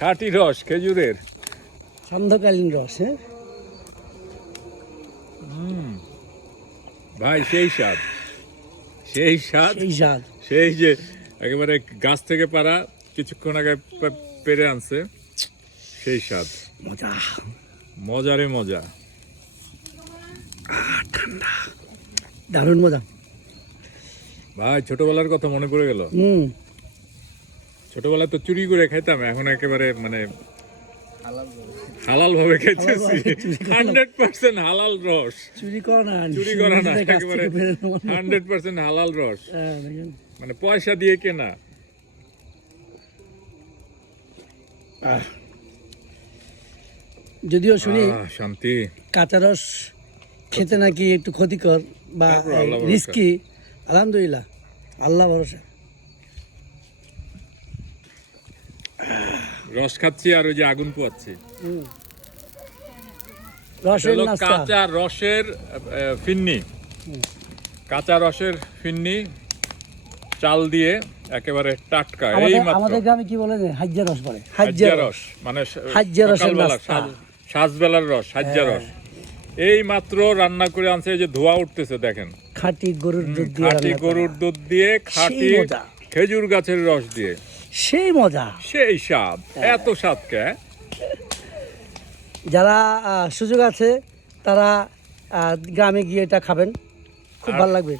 খাঁটি রস খেজুরের। সান্ধ্যকালীন রস। হ্যাঁ ভাই সেই স্বাদ, সেই স্বাদ, সেই স্বাদ। সেই যে একেবারে গাছ থেকে পারা কিছুক্ষণ আগে পেরে আনছে, সেই স্বাদ। মজা, মজারে মজা। ঠান্ডা, দারুণ মজা। ভাই ছোটবেলার কথা মনে পড়ে গেল। ছোটবেলায় তো চুরি করে খাইতাম, এখন একেবারে মানে হালাল ভাবে খাইতেছি। 100% হালাল রস, চুরি করা না, চুরি করা না, একেবারে 100% হালাল রস, মানে পয়সা দিয়ে কেনা। যদিও শুনি শান্তি। কাঁচা রস খেতে নাকি একটু ক্ষতিকর বা তারপর আল্লাহ ভরসা। রিস্কি। আলহামদুলিল্লাহ, আল্লাহ ভরসা। রস খাচ্ছি আর ওই যে আগুন পোয়াচ্ছি। রসের হলো নাস্তা। কাঁচা রসের ফিন্নি, কাঁচা রসের ফিন্নি চাল দিয়ে একেবারে টাটকা। এই মাত্র আমাদের গ্রামে কি বলে হাজ্জা রস বলে। হাজ্জা রস মানে হাজ্জা রসের সকালবেলা, নাস্তা। সাজবেলার রস, হাজ্জা রস। এই মাত্র রান্না করে আনছে, এই যে ধোয়া উঠতেছে দেখেন। খাঁটি গরুর দুধ দিয়ে খাঁটি রান্না করা। গরুর দুধ দিয়ে, খাঁটি সেই মজা। খেজুর গাছের রস দিয়ে, সেই মজা। সেই স্বাদ। এত স্বাদ কে? যারা সুযোগ আছে তারা গ্রামে গিয়ে এটা খাবেন, খুব ভালো লাগবে।